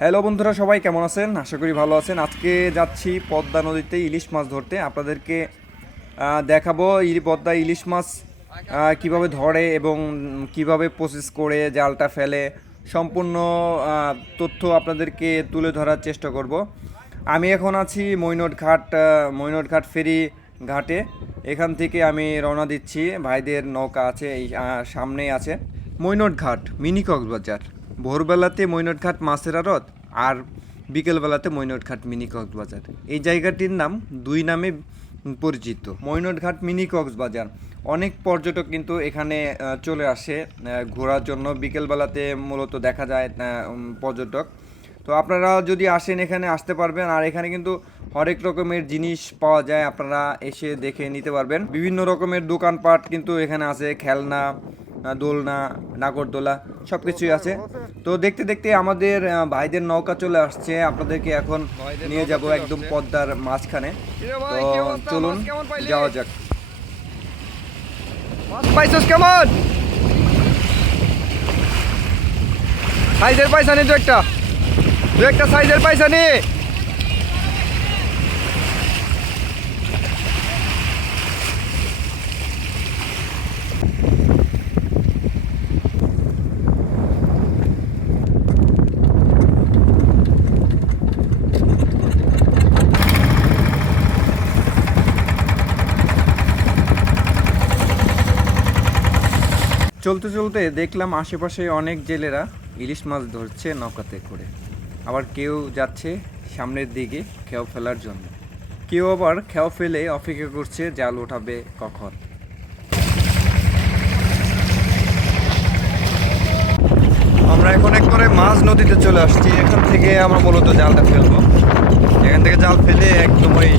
Hello বন্ধুরা, সবাই কেমন আছেন? আশা করি ভালো আছেন। আজকে যাচ্ছি পদ্মা নদীতে ইলিশ মাছ ধরতে। আপনাদেরকে দেখাবো পদ্মা ইলিশ মাছ কীভাবে ধরে এবং কীভাবে প্রসেস করে, জালটা ফেলে। সম্পূর্ণ তথ্য আপনাদেরকে তুলে ধরার চেষ্টা করব। আমি এখন আছি মৈনট ঘাট মৈনট ঘাট ফেরি ঘাটে। এখান থেকে আমি রওনা দিচ্ছি। ভাইদের নৌকা আছে, এই সামনেই আছে। মৈনট ঘাট, মিনি কক্সবাজার। ভোরবেলাতে মৈনট ঘাট মাছের আড়ত আর বিকেলবেলাতে মৈনট ঘাট মিনি কক্সবাজার। এই জায়গাটির নাম দুই নামে পরিচিত। মৈনট ঘাট মিনি কক্সবাজার। অনেক পর্যটক কিন্তু এখানে চলে আসে ঘোরার জন্য। বিকেলবেলাতে মূলত দেখা যায় পর্যটক। তো আপনারা যদি আসেন এখানে, আসতে পারবেন। আর এখানে কিন্তু হরেক রকমের জিনিস পাওয়া যায়। আপনারা এসে দেখে নিতে পারবেন। বিভিন্ন রকমের দোকানপাট কিন্তু এখানে আছে। খেলনা দোলনা নাগরদোলা সব কিছুই আছে। তো দেখতে দেখতে আমাদের ভাইদের নৌকা চলে আসছে। আপনাদেরকে এখন নিয়ে যাব একদম পদ্মার মাঝখানে। তো চলুন যাওয়া যাক। পাইছস কেমন? সাইজের পয়সা নি দু একটা। দু একটা সাইজের পয়সা নি চলতে চলতে দেখলাম আশেপাশে অনেক জেলেরা ইলিশ মাছ ধরছে নৌকাতে করে। আবার কেউ যাচ্ছে সামনের দিকে খেও ফেলার জন্য। কেউ আবার খেও ফেলে অপেক্ষা করছে, জাল ওঠাবে কখন। আমরা এখন এক করে মাছ নদীতে চলে আসছি। এখান থেকে আমরা মূলত জালটা ফেলব। এখান থেকে জাল ফেলে একদম ওই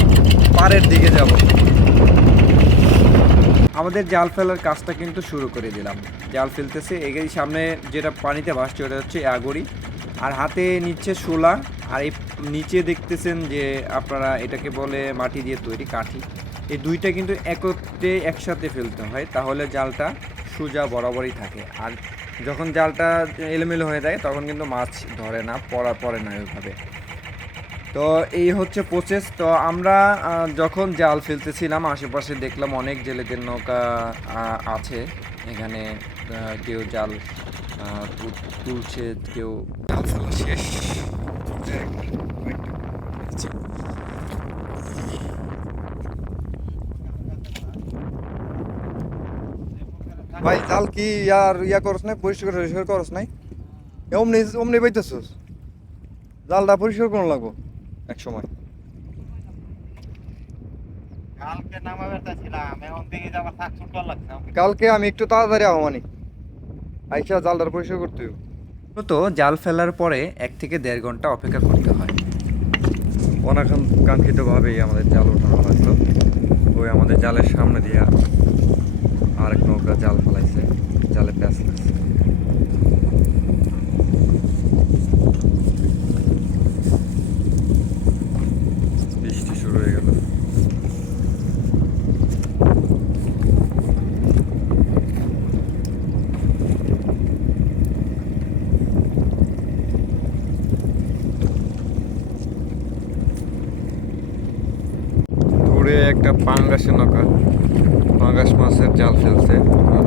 পাড়ের দিকে যাব। আমাদের জাল ফেলার কাজটা কিন্তু শুরু করে দিলাম। জাল ফেলতেছে এই সামনে যেটা পানিতে ভাসছে ওটা হচ্ছে আগরি আর হাতে নিচ্ছে শোলা, আর এই নিচে দেখতেছেন যে আপনারা এটাকে বলে মাটি দিয়ে তৈরি কাঠি। এই দুইটা কিন্তু একত্রে একসাথে ফেলতে হয়, তাহলে জালটা সোজা বরাবরই থাকে। আর যখন জালটা এলোমেলো হয়ে যায় তখন কিন্তু মাছ ধরে না, পড়া, পড়ে না ওইভাবে। তো এই হচ্ছে প্রসেস তো আমরা যখন জাল ফেলতেছিলাম, আশেপাশে দেখলাম অনেক জেলেদের নৌকা আছে। এখানে কেউ জাল তুলছে, কেউ জাল ফেলা শেষ। ভাই, জাল কি আর ইয়া করস নাই? পরিষ্কার পরিষ্কার করস নাই? অমনি অমনি পাইতেছস জালটা পরিষ্কার করুন লাগবো? এক সময়। কালকে আমি একটু তাড়াতাড়ি আহমানি আইসা জালটা পরিষ্কার করতে তো জাল ফেলার পরে এক থেকে দেড় ঘণ্টা অপেক্ষা করতে হয়। অনাকাঙ্ক্ষিতভাবেই আমাদের জাল ওঠানো লাগল ওই আমাদের জালের সামনে দিয়া আরেক নৌকা জাল ফেলাইছে জালে প্যাঁচ লাগছে। দূরে একটা পাঙ্গাসের নৌকা পাঙ্গাস মাছের জাল ফেলছে ওরা।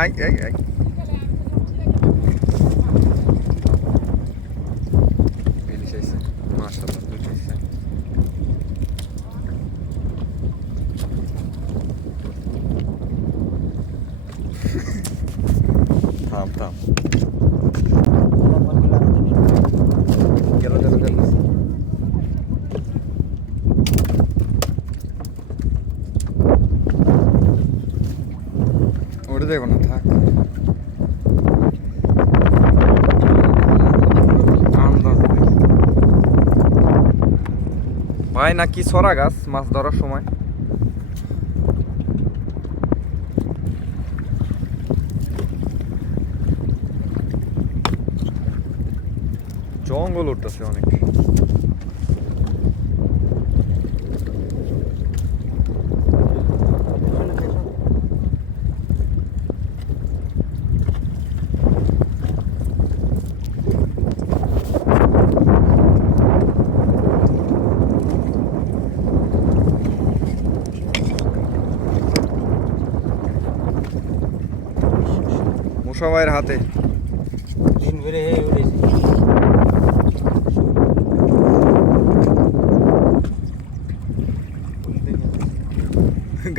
আই আই গেল গেল গেল ওটা দেখো ভাই নাকি সরা গাছ মাছ ধরার সময়? জঙ্গল উঠতেছে অনেক। মুসাবাইয়ের হাতে। দিন ভরে হে উড়েছে।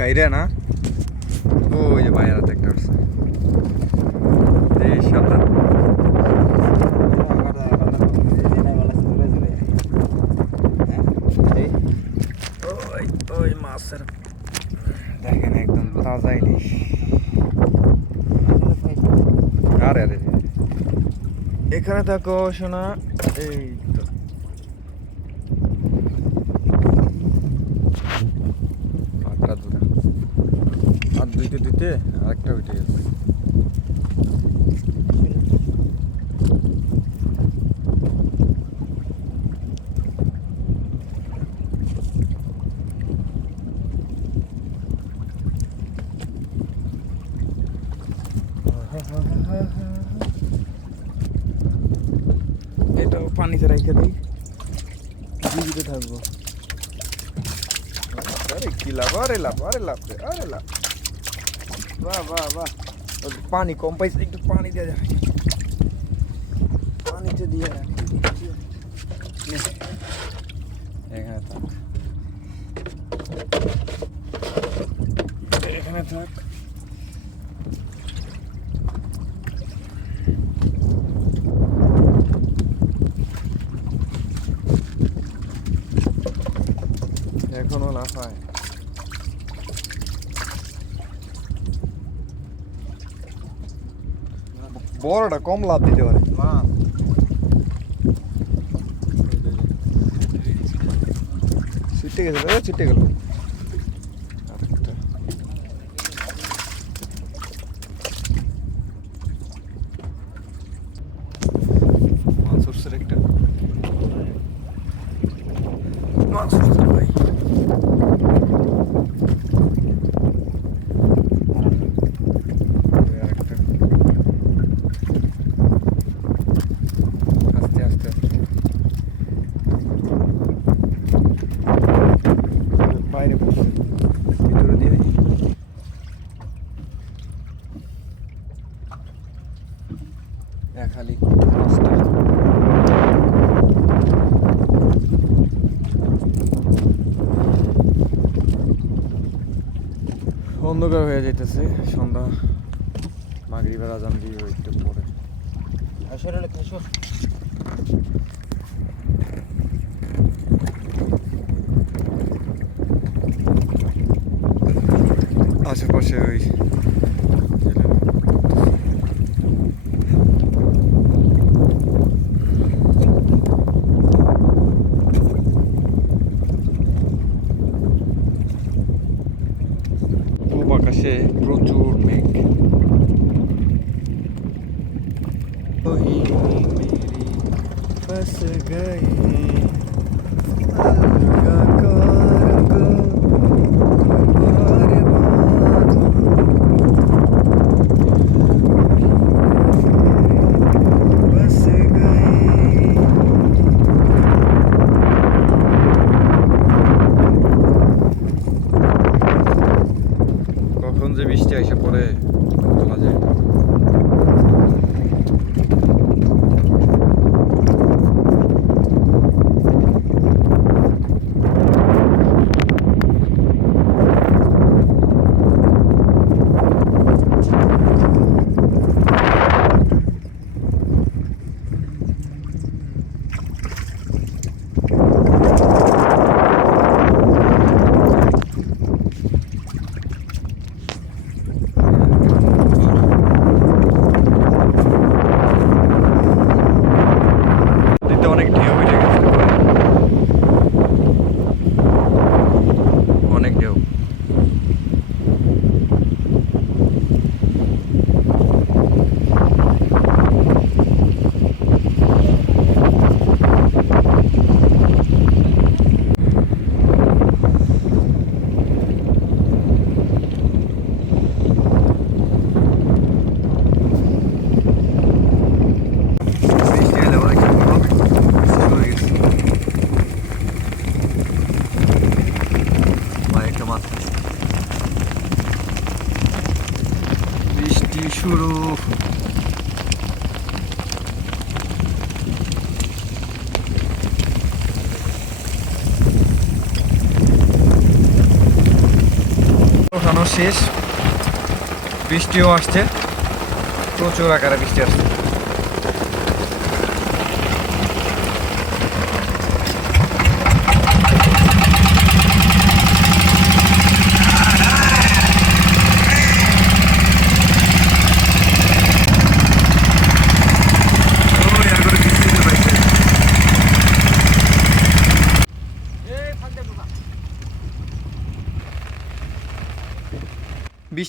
গাইরে না? ওই যে বাইরে একটা উঠছে এই ওই ওই মাছের। দেখেন একদম তাজা ইলিশ। আরে আরে। এখানে থাকো শোনা এই আর দুইতে দিতে আরেকটা উঠে গেছে। এটাও পানিতে রেখে দিই। জীবিত থাকব। আরে কি লাভ আরে লাভ আরে লাভ আরে লাভ। বাহ বাহ বাহ পানি কম পাইছে একটু পানি দেওয়া পানি পানিতে দিয়ে এখানে থাক এখানে থাক এখনও লাফায় বড়টা কম লাভ দিতে পারে। ছুটে গেছে ছুটে গেল। একটা মাছ উঠছে রে ভাই এই আরেকটা। আস্তে আস্তে আস্তে বাইরে বসে ভিতরে দিয়ে দিই। এক হালি মাছটা অন্ধকার হয়ে যাইতেছে সন্ধ্যা মাগরিবের আজান দিয়ে একটু পরে। আশেপাশে ওই প্রচুর মেঘ Oh, he, he, he, guy. শেষ। বৃষ্টিও আসছে। প্রচুর আকারে বৃষ্টি আসছে।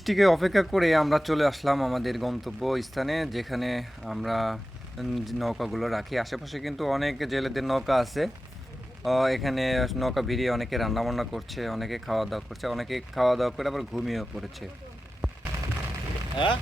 বৃষ্টিকে অপেক্ষা করে আমরা চলে আসলাম আমাদের গন্তব্য স্থানে যেখানে আমরা নৌকাগুলো রাখি। আশেপাশে কিন্তু অনেক জেলেদের নৌকা আছে। এখানে নৌকা ভিড়িয়ে অনেকে রান্নাবান্না করছে, অনেকে খাওয়া দাওয়া করছে, অনেকে খাওয়া দাওয়া করে আবার ঘুমিয়েও পড়েছে। হ্যাঁ?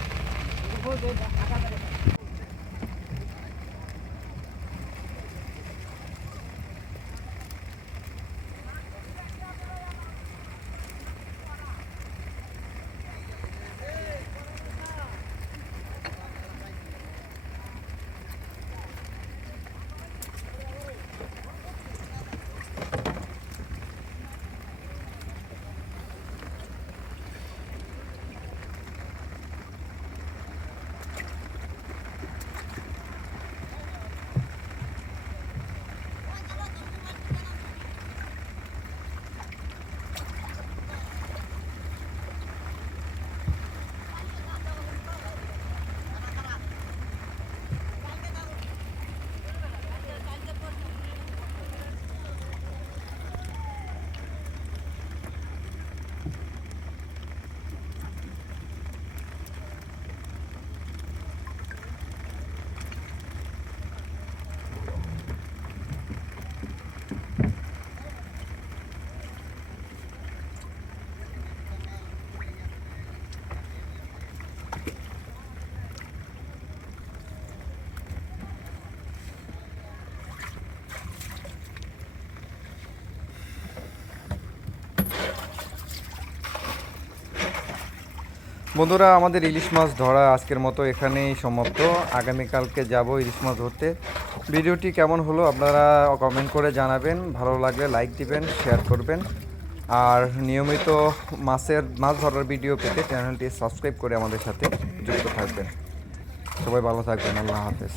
বন্ধুরা, আমাদের ইলিশ মাছ ধরা আজকের মতো এখানেই সমাপ্ত। আগামীকালকে যাব ইলিশ মাছ ধরতে। ভিডিওটি কেমন হলো আপনারা কমেন্ট করে জানাবেন। ভালো লাগলে লাইক দিবেন শেয়ার করবেন। আর নিয়মিত মাছের, মাছ ধরার ভিডিও পেতে চ্যানেলটি সাবস্ক্রাইব করে আমাদের সাথে যুক্ত থাকবেন। সবাই ভালো থাকবেন, আল্লাহ হাফেজ।